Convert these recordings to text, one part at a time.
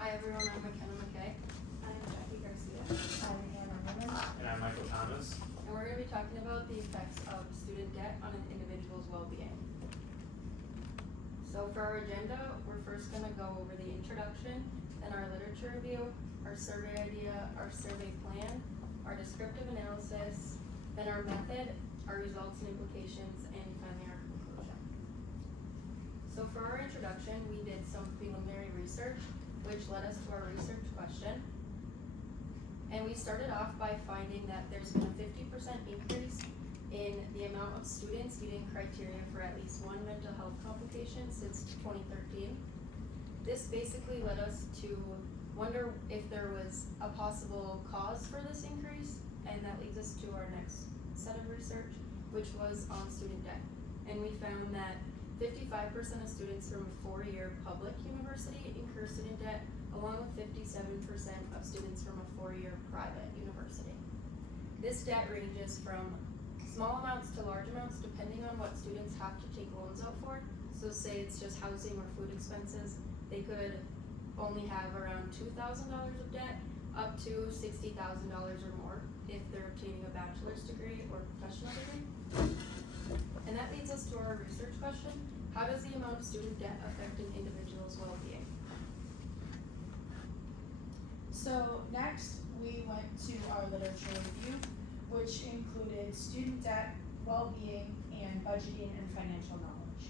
Hi everyone, I'm McKenna McKay. I'm Jackie Garcia. I'm Hannah Newman. And I'm Michael Thomas. And we're going to be talking about the effects of student debt on an individual's well-being. So for our agenda, we're first going to go over the introduction, then our literature review, our survey idea, our survey plan, our descriptive analysis, then our method, our results and implications, and finally our conclusion. So for our introduction, we did some preliminary research, which led us to our research question. And we started off by finding that there's been a 50% increase in the amount of students meeting criteria for at least one mental health complication since 2013. This basically led us to wonder if there was a possible cause for this increase, and that leads us to our next set of research, which was on student debt. And we found that 55% of students from a four-year public university incur student debt, along with 57% of students from a four-year private university. This debt ranges from small amounts to large amounts depending on what students have to take loans out for. So say it's just housing or food expenses, they could only have around $2,000 of debt, up to $60,000 or more if they're obtaining a bachelor's degree or professional degree. And that leads us to our research question: how does the amount of student debt affect an individual's well-being? So next, we went to our literature review, which included student debt, well-being, and budgeting and financial knowledge.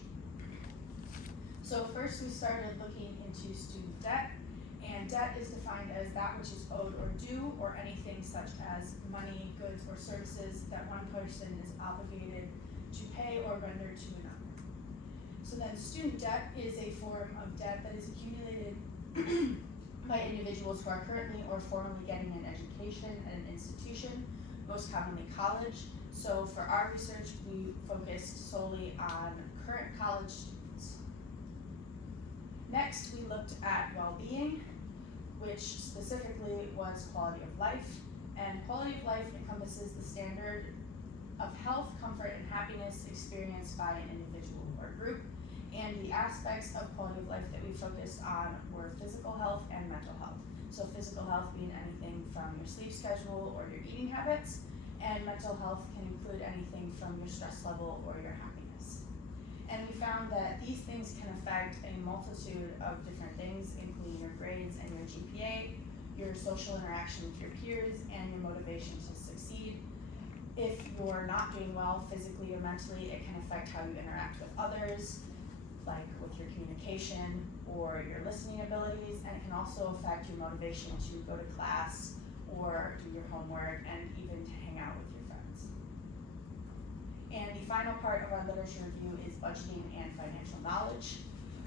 So first we started looking into student debt, and debt is defined as that which is owed or due, or anything such as money, goods, or services that one person is obligated to pay or render to another. So then student debt is a form of debt that is accumulated by individuals who are currently or formerly getting an education at an institution, most commonly college. So for our research, we focused solely on current college students. Next, we looked at well-being, which specifically was quality of life. And quality of life encompasses the standard of health, comfort, and happiness experienced by an individual or group. And the aspects of quality of life that we focused on were physical health and mental health. So physical health being anything from your sleep schedule or your eating habits, and mental health can include anything from your stress level or your happiness. And we found that these things can affect a multitude of different things, including your grades and your GPA, your social interaction with your peers, and your motivation to succeed. If you're not doing well physically or mentally, it can affect how you interact with others, like with your communication or your listening abilities, and it can also affect your motivation to go to class or do your homework and even to hang out with your friends. And the final part of our literature review is budgeting and financial knowledge.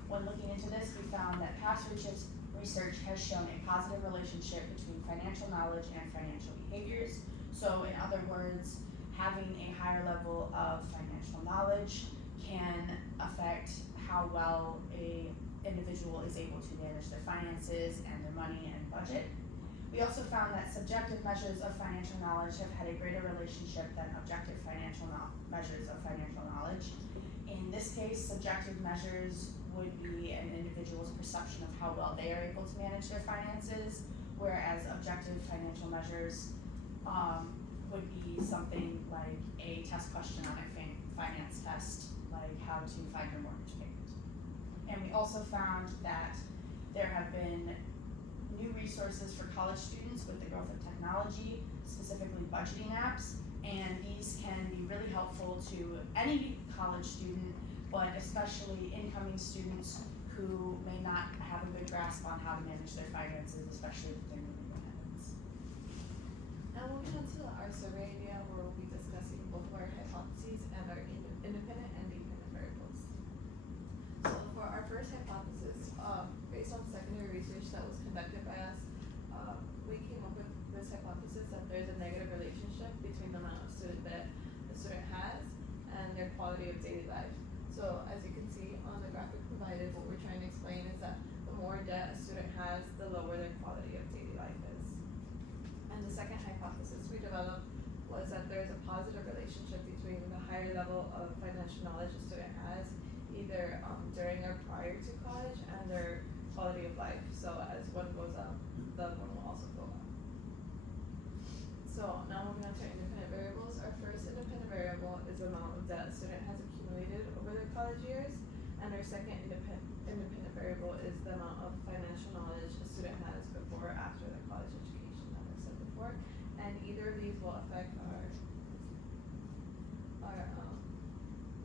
When looking into this, we found that past research has shown a positive relationship between financial knowledge and financial behaviors. So in other words, having a higher level of financial knowledge can affect how well a individual is able to manage their finances and their money and budget. We also found that subjective measures of financial knowledge have had a greater relationship than objective financial measures of financial knowledge. In this case, subjective measures would be an individual's perception of how well they are able to manage their finances, whereas objective financial measures would be something like a test question on a finance test, like how to find your mortgage payment. And we also found that there have been new resources for college students with the growth of technology, specifically budgeting apps, and these can be really helpful to any college student, but especially incoming students who may not have a good grasp on how to manage their finances, especially with their new independence. Now moving on to our survey idea, where we'll be discussing both of our hypotheses and our independent and dependent variables. So for our first hypothesis, based on secondary research that was conducted by us, we came up with this hypothesis that there's a negative relationship between the amount of student debt a student has and their quality of daily life. So as you can see on the graphic provided, what we're trying to explain is that the more debt a student has, the lower their quality of daily life is. And the second hypothesis we developed was that there's a positive relationship between the higher level of financial knowledge a student has, either during or prior to college, and their quality of life. So as one goes up, the other one will also go up. So now moving on to our independent variables. Our first independent variable is the amount of debt a student has accumulated over their college years. And our second independent variable is the amount of financial knowledge a student has before or after their college education, that I said before. And either of these will affect our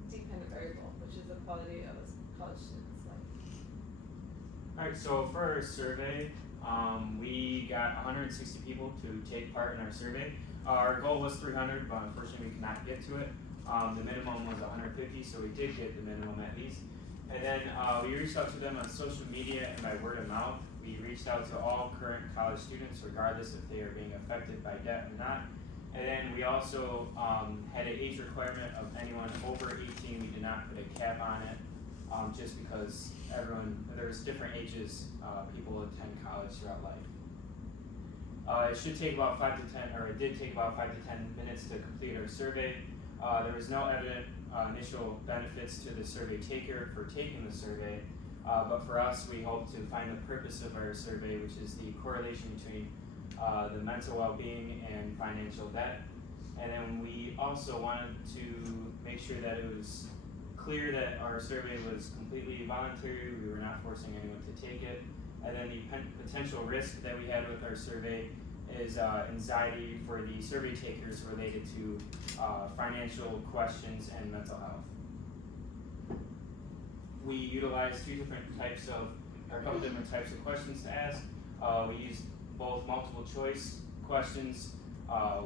dependent variable, which is the quality of a college student's life. Alright, so for our survey, we got 160 people to take part in our survey. Our goal was 300, but unfortunately we could not get to it. The minimum was 150, so we did get the minimum at least. And then we reached out to them on social media and by word of mouth. We reached out to all current college students, regardless if they are being affected by debt or not. And then we also had an age requirement of anyone over 18. We did not put a cap on it, just because there's different ages people attend college throughout life. It should take about 5 to 10, or it did take about 5 to 10 minutes to complete our survey. There was no evident initial benefits to the survey taker for taking the survey, but for us, we hope to find the purpose of our survey, which is the correlation between the mental well-being and financial debt. And then we also wanted to make sure that it was clear that our survey was completely voluntary. We were not forcing anyone to take it. And then the potential risk that we had with our survey is anxiety for the survey takers related to financial questions and mental health. We utilized a couple different types of questions to ask. We used both multiple choice questions,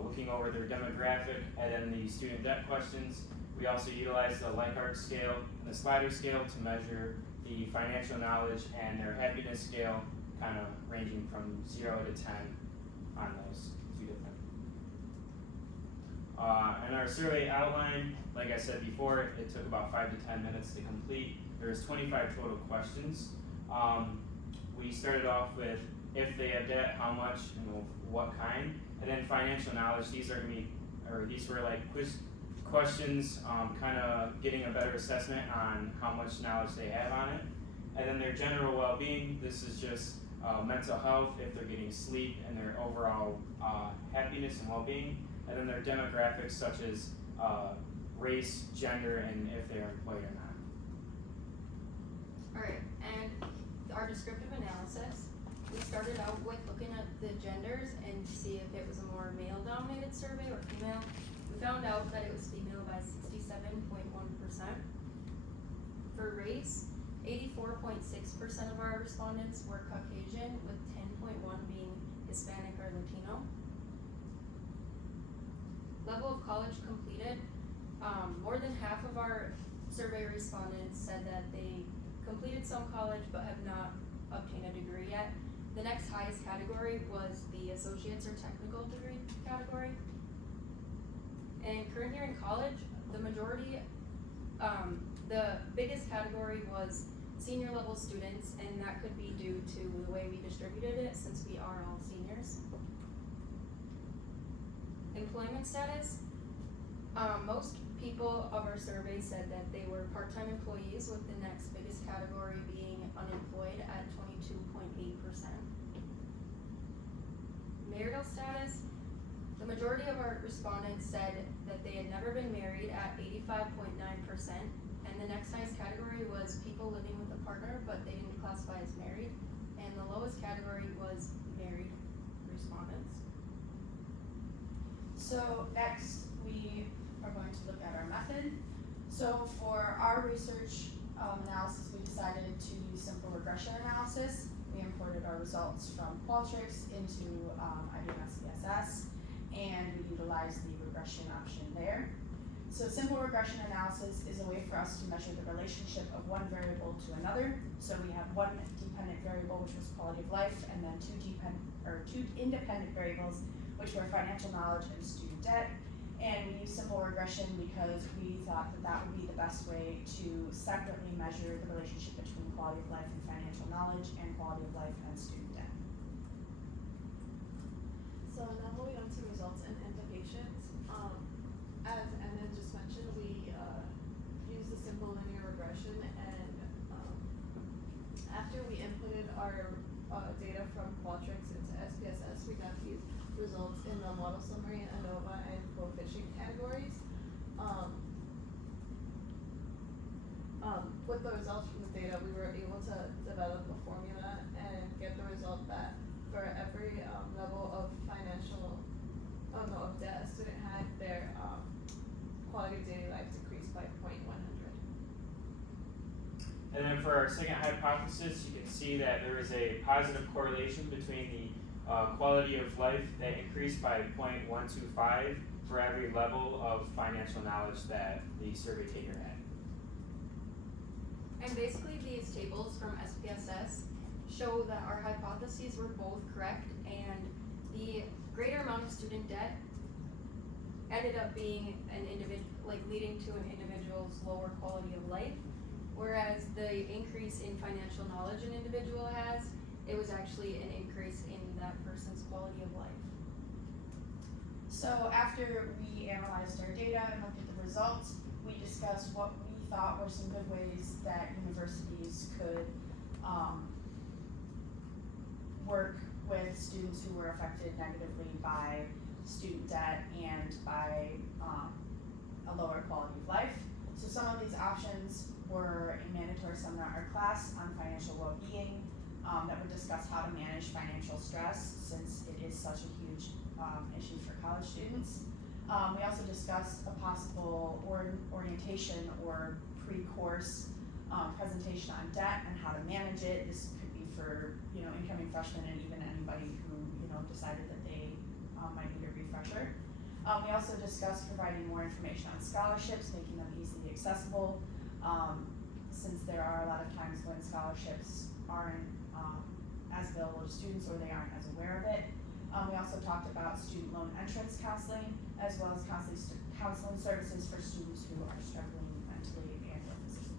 looking over their demographic, and then the student debt questions. We also utilized the Likert scale and the slider scale to measure the financial knowledge and their happiness scale, kind of ranging from 0 to 10 on those two different. And our survey outline, like I said before, it took about 5 to 10 minutes to complete. There's 25 total questions. We started off with if they have debt, how much, and what kind, and then financial knowledge. These were like quiz questions, kind of getting a better assessment on how much knowledge they have on it. And then their general well-being. This is just mental health, if they're getting sleep, and their overall happiness and well-being. And then their demographics, such as race, gender, and if they are employed or not. Alright, and our descriptive analysis, we started out with looking at the genders and to see if it was a more male-dominated survey or female. We found out that it was female by 67.1%. For race, 84.6% of our respondents were Caucasian, with 10.1% being Hispanic or Latino. Level of college completed, more than half of our survey respondents said that they completed some college but have not obtained a degree yet. The next highest category was the associate's or technical degree category. And current year in college, the majority, the biggest category was senior level students, and that could be due to the way we distributed it since we are all seniors. Employment status, most people of our survey said that they were part-time employees, with the next biggest category being unemployed at 22.8%. Marital status, the majority of our respondents said that they had never been married at 85.9%, and the next highest category was people living with a partner, but they didn't classify as married, and the lowest category was married respondents. So next, we are going to look at our method. So for our research analysis, we decided to use simple regression analysis. We imported our results from Qualtrics into IBM SPSS, and we utilized the regression option there. So simple regression analysis is a way for us to measure the relationship of one variable to another. So we have one dependent variable, which was quality of life, and then two independent variables, which were financial knowledge and student debt. And we used simple regression because we thought that that would be the best way to separately measure the relationship between quality of life and financial knowledge, and quality of life and student debt. So now moving on to results and implications. As Anna just mentioned, we used the simple linear regression, and after we inputted imported our data from Qualtrics into SPSS, we got these results in the model summary, ANOVA, and coefficient categories. With the results from the data, we were able to develop a formula and get the result that for every level of of debt a student had, their quality of daily life decreased by 0.100. And then for our second hypothesis, you can see that there is a positive correlation between the quality of life that increased by 0.125 for every level of financial knowledge that the survey taker had. And basically these tables from SPSS show that our hypotheses were both correct, and the greater amount of student debt ended up being leading to an individual's lower quality of life, whereas the increase in financial knowledge an individual has, it was actually an increase in that person's quality of life. So after we analyzed our data and looked at the results, we discussed what we thought were some good ways that universities could work with students who were affected negatively by student debt and by a lower quality of life. So some of these options were a mandatory seminar or class on financial well-being that would discuss how to manage financial stress, since it is such a huge issue for college students. We also discussed a possible orientation or pre-course presentation on debt and how to manage it. This could be for incoming freshmen and even anybody who decided that they might need a refresher. We also discussed providing more information on scholarships, making them easily accessible, since there are a lot of times when scholarships aren't as available to students or they aren't as aware of it. We also talked about student loan entrance counseling, as well as counseling services for students who are struggling mentally and or physically.